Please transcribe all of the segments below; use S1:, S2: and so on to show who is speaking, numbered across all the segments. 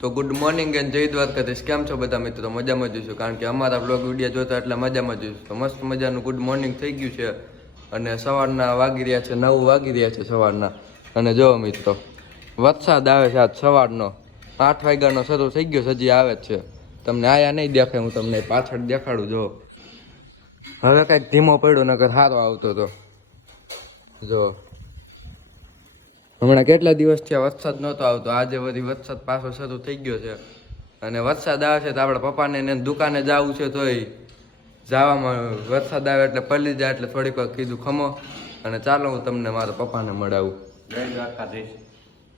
S1: તો good morning and જય દ્વારકાધીશ. કેમ છો બધા મિત્રો? મજામાં જોઈશું કારણ કે અમારા બ્લોગ વીડિયો જોતા એટલે મજામાં જોઈશું તો મસ્ત મજાનું ગુડ મોર્નિંગ થઈ ગયું છે. અને સવારના વાગી રહ્યા છે, નવ વાગી રહ્યા છે સવારના. અને જો મિત્રો, વરસાદ આવે છે આજ સવારનો. આઠ વાગ્યાનો શરૂ થઈ ગયો હજી આવે જ છે. તમને આયા નહીં દેખાય, હું તમને પાછળ દેખાડું, જો. હવે કંઈક ધીમો પડ્યો નકર સારો આવતો હતો જો. હમણાં કેટલા દિવસ થયા વરસાદ નહોતો આવતો? આજે બધી વરસાદ પાછો શરૂ થઈ ગયો છે. અને વરસાદ આવે છે તો આપણા પપ્પાને એને દુકાને જવું છે તોય જવામાં વરસાદ આવે એટલે પલળી જાય એટલે થોડીક વાર કીધું ખમો. અને ચાલો હું તમને મારા પપ્પાને મળાવું.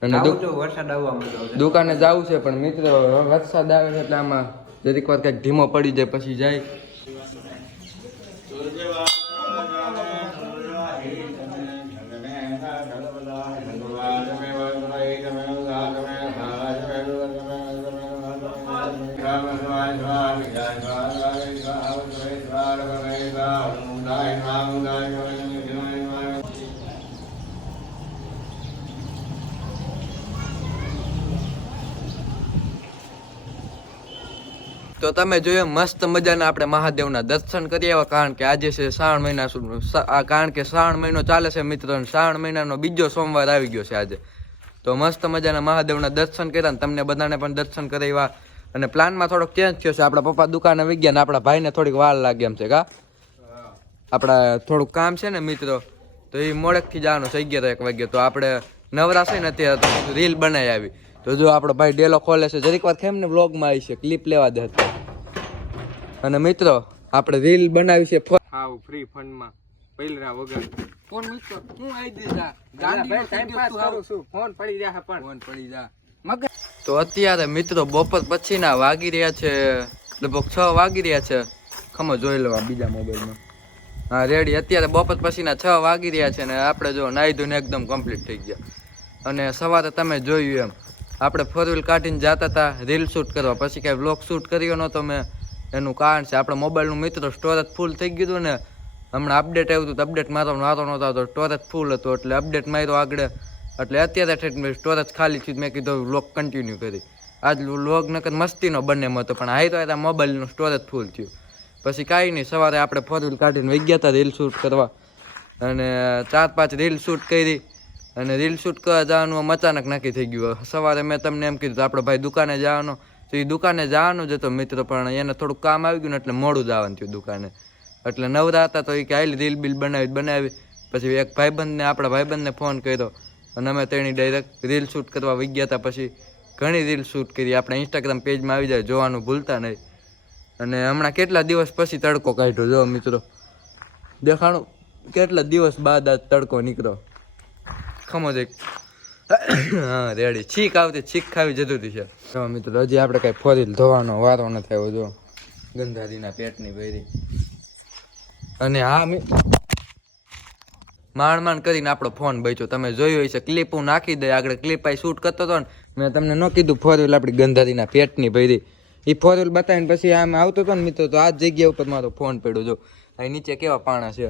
S1: અને. દુકાને જવું છે પણ મિત્ર વરસાદ આવે છે એટલે આમાં જરીક વાર કંઈક ધીમો પડી જાય પછી જાય. તો તમે જોયું મસ્ત મજાના આપણે મહાદેવના દર્શન કરી આવ્યા કારણ કે આજે છે શ્રાવણ મહિના કારણ કે શ્રાવણ મહિનો ચાલે છે મિત્ર શ્રાવણ મહિનાનો બીજો સોમવાર આવી ગયો છે આજે. તો મસ્ત મજાના મહાદેવના દર્શન કર્યા તમને બધાને પણ દર્શન કરાવ્યા. અને પ્લાનમાં થોડોક ચેન્જ થયો છે. આપણા પપ્પા દુકાને વહી ગયા ને આપણા ભાઈને થોડીક વાર લાગે એમ છે કા? આપણા થોડુંક કામ છે ને મિત્રો તો એ મોડેકથી જવાનું થઈ ગયા એક વાગ્યે. તો આપણે નવરા છે ને અત્યારે તો રીલ બનાવી આવી. તો જો આપણો ભાઈ ડેલો ખોલે છે. જરીક વાર કેમ ને વ્લોગમાં આવી છે ક્લિપ લેવા દે અને મિત્રો આપણે રીલ બનાવી છે
S2: હાવ ફ્રી ફંડમાં પૈલરા વગર.
S1: ફોન મિત્રો હું આવી દીધા
S2: ભાઈ ટાઈમ પાસ કરું છું. ફોન પડી જા પણ.
S1: ફોન પડી જા. તો અત્યારે મિત્રો બપોર પછીના વાગી રહ્યા છે, લગભગ છ વાગી રહ્યા છે. ખમો જોઈ લેવા બીજા મોબાઈલમાં. હા, રેડી. અત્યારે બપોર પછીના છ વાગી રહ્યા છે ને આપણે જો નાહી ધોઈને એકદમ કમ્પ્લીટ થઈ ગયા. અને સવારે તમે જોયું એમ, આપણે ફોર વ્હીલ કાઢીને જતા હતા રીલ શૂટ કરવા. પછી કાંઈ વ્લોગ શૂટ કર્યો નહોતો મેં. એનું કારણ છે આપણે મોબાઈલનું મિત્રો સ્ટોરેજ ફૂલ થઈ ગયું હતું ને. હમણાં અપડેટ આવ્યું હતું અપડેટ મારો નારો નહોતો આવતો. સ્ટોરેજ ફૂલ હતું એટલે અપડેટ માર્યો આગળ. એટલે અત્યારે ટ્રીટમેન્ટ સ્ટોરેજ ખાલી થયું મેં કીધું લોક કન્ટિન્યુ કરી. આજ લોક નકર મસ્તીનો બંને હતો, પણ હાઈ તો આ મોબાઈલનું સ્ટોરેજ ફૂલ થયું. પછી કાંઈ નહીં, સવારે આપણે ફોર વ્હીલ કાઢીને વહી ગયા હતા રીલ શૂટ કરવા. અને ચાર પાંચ રીલ શૂટ કરી. અને રીલ શૂટ કરવા જવાનું અચાનક નક્કી થઈ ગયું. સવારે મેં તમને એમ કીધું આપણો ભાઈ દુકાને જવાનો. તો એ દુકાને જવાનું જ હતો મિત્ર, પણ એને થોડુંક કામ આવી ગયું ને એટલે મોડું જવાનું થયું દુકાને. એટલે નવરા હતા તો એ કે, હાલ રીલ બિલ બનાવી બનાવી. પછી એક ભાઈબંધને, આપણા ભાઈબંધને ફોન કર્યો. અને અમે તેની ડાયરેક્ટ રીલ શૂટ કરવા વહી ગયા હતા. પછી ઘણી રીલ શૂટ કરી. આપણે ઇન્સ્ટાગ્રામ પેજમાં આવી જાય, જોવાનું ભૂલતા નહીં. અને હમણાં કેટલા દિવસ પછી તડકો કાઢ્યો, જો મિત્રો. દેખાણું, કેટલા દિવસ બાદ આ તડકો નીકળ્યો. ખમો એક. હા, રેડી. છીક આવતી, છીક ખાવી જતું છે. તો મિત્રો, હજી આપણે કાંઈ ફોરીલ ધોવાનો વારો ન થયો, જો. ગંધારીના પેટની ભરી. અને હા મિ- માંડ માંડ કરીને આપણો ફોન બચ્યો. તમે જોયું હશે ક્લિપ હું નાખી દઈ આગળ ક્લિપ આઈ શૂટ કરતો હતો ને, મેં તમને ન કીધું ફોર વ્હીલ આપણી ગંધારીના પેટની ભરી. એ ફોર વ્હીલ બતાવીને પછી આમ આવતો હતો ને મિત્રો, તો આ જ જગ્યા ઉપર મારો ફોન પડ્યો. જો અહીં નીચે કેવા પાણા છે?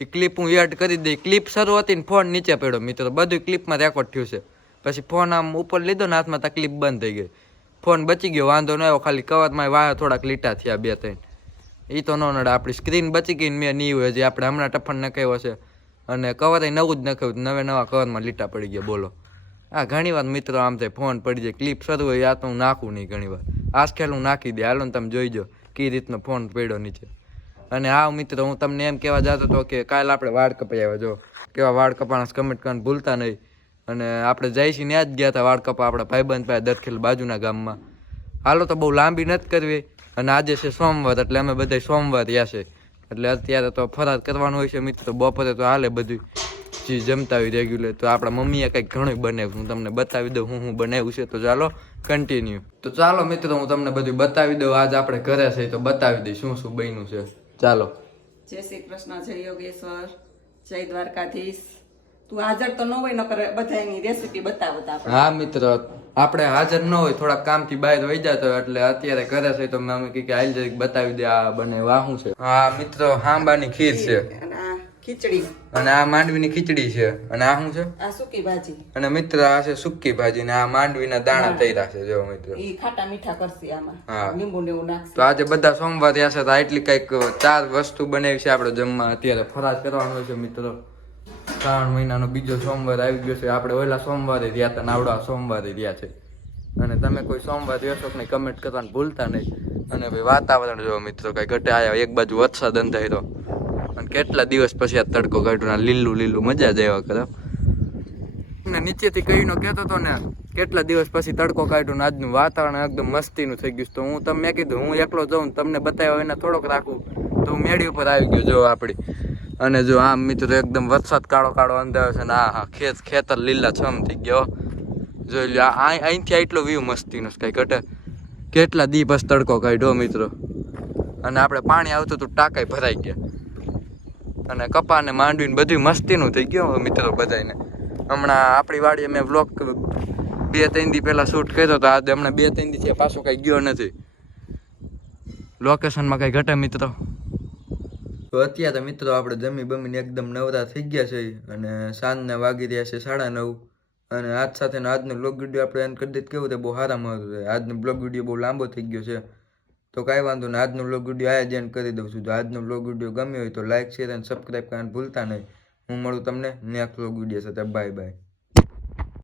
S1: એ ક્લિપ હું એડ કરી દઈ. ક્લિપ શરૂ હતી ને ફોન નીચે પડ્યો. મિત્રો બધું ક્લિપમાં રેકોર્ડ થયું છે. પછી ફોન આમ ઉપર લીધો ને હાથમાં તકલીફ બંધ થઈ ગઈ. ફોન બચી ગયો, વાંધો ન આવ્યો, ખાલી કવરમાં વાયો થોડાક લીટા થયા બે ત્રણ. એ તો ન નડે, આપણી સ્ક્રીન બચી ગઈ ને મેં નહીં હોય હજી આપણે હમણાં ટફન નખાયો છે. અને કવર નવું જ નખાયું નવે નવા કવરમાં લીટા પડી ગયા, બોલો. આ ઘણી વાર મિત્રો આમ થાય, ફોન પડી જાય ક્લિપ શરૂ હોય, આ તો હું નાખું નહીં ઘણી વાર. આજકાલ હું નાખી દે. હાલો ને તમે જોઈજો કઈ રીતનો ફોન પડ્યો નીચે. અને આ મિત્રો, હું તમને એમ કહેવા જતો હતો કે કાલે આપણે વાળ કપાઈ આવ્યા. જો, કેવા વાળ કપાણા કમેન્ટ કરવાનું ભૂલતા નહીં. અને આપણે જઈશી ત્યાં જ ગયા હતા, વાળ કપા આપણા ભાઈબંધ પાસે દરખેલ બાજુના ગામમાં. હાલો તો બહુ લાંબી નથી કરવી. અને આજે છે સોમવાર, એટલે અમે બધા સોમવાર રહ્યા છે. એટલે અત્યારે તો ફરાર કરવાનું હોય છે મિત્રો. બપોરે તો હાલે બધું ચીજ જમતા હોય રેગ્યુલર તો આપણા મમ્મીએ કંઈક ઘણું બનાવ્યું હું તમને બતાવી દઉં હું હું બનાવ્યું છે. તો ચાલો કન્ટિન્યુ તો ચાલો મિત્રો, હું તમને બધું બતાવી દઉં. આજ આપણે ઘરે છે તો બતાવી દઈ શું શું બન્યું છે. ચાલો.
S3: જય શ્રી કૃષ્ણ. જય યોગેશ્વર. જય દ્વારકાધીશ. તું હાજર તો ન હોય નકર બધા એની રેસીપી બતાવતા
S1: હા મિત્ર. આપણે હાજર ન હોય થોડા કામથી બહાર વહી જતો એટલે અત્યારે કરે છે તો મમ્મી કે આઈ જઈ બતાવી દે આ બને વાહું છે. હા મિત્રો હાંબાની ખીર છે.
S3: ખીચડી.
S1: અને આ માંડવીની ખીચડી છે. અને આ શું છે?
S3: આ સુકી ભાજી.
S1: અને મિત્ર આ છે સુકી ભાજી ને આ માંડવીના દાણા તૈરા છે જો મિત્ર.
S3: ઈ ખાટા મીઠા કરશે
S1: હા.
S3: લીંબુ ને એવું નાખશે.
S1: તો આજે બધા સોમવાર રહ્યા છે તો આટલી કંઈક ચાર વસ્તુ બનાવી છે આપણે જમવા. અત્યારે ફરાજ કરવાનો છે મિત્રો. શ્રાવણ મહિનાનો બીજો સોમવાર આવી ગયો છે. આપણે ઓલા સોમવારે રહ્યા હતા નાવડા સોમવારે રહ્યા છે. અને તમે કોઈ સોમવાર કે નહીં કમેન્ટ કરવાનું ભૂલતા નહીં. અને ભાઈ વાતાવરણ જો મિત્રો, કઈ ઘટે આવ્યા એક બાજુ વરસાદ અંધાર્યો. અને કેટલા દિવસ પછી આ તડકો કાઢ્યો લીલું લીલું મજા જ આવ્યા કરો. ને નીચેથી કહીનો કહેતો હતો ને, કેટલા દિવસ પછી તડકો કાઢ્યો ને આજનું વાતાવરણ એકદમ મસ્તીનું થઈ ગયું તો હું તમને કીધું, હું એકલો જાઉં તમને બતાવ્યો, એને થોડોક રાખું. તો હું મેળી ઉપર આવી ગયો જો આપણી. અને જો આમ મિત્રો એકદમ વરસાદ કાળો કાળો અંધાયો છે ને આ હા ખેત ખેતર લીલા છમ થઈ ગયો જોઈ લો અહીંથી આટલો વ્યૂ મસ્તીનો કઈ ઘટે કેટલા દી પછી તડકો કાઢ્યો મિત્રો. અને આપણે પાણી આવતું હતું ટાંકાઈ ભરાઈ ગયા. અને કપા ને માંડવીને બધું મસ્તીનું થઈ ગયું મિત્રો બધાને હમણાં આપણી વાડીએ મેં વ્લોગ બે ત્રણ દી પહેલાં શૂટ કર્યો તો આજે હમણાં બે ત્રણ દી પાછો કાંઈ ગયો નથી. લોકેશનમાં કાંઈ ઘટે મિત્રો. તો અત્યારે મિત્રો આપણે જમી બમીને એકદમ નવરા થઈ ગયા છે અને સાંજના વાગી રહ્યા છે સાડા નવ. અને આજ સાથેનો આજનો બ્લોગ વીડિયો આપણે એન કરી દઈએ કેવું તે બહુ સારામાં હતું આજનો બ્લોગ વીડિયો બહુ લાંબો થઈ ગયો છે. તો કાંઈ વાંધો નહીં, આજનો બ્લોગ વીડિયો આ જ એન્ડ કરી દઉં છું. જો આજનો બ્લોગ વીડિયો ગમ્યો હોય તો લાઇક શેર અને સબસ્ક્રાઈબ કરવાનું ભૂલતા નહીં. હું મળું તમને નેક્સ્ટ બ્લોગ વીડિયો સાથે. Bye bye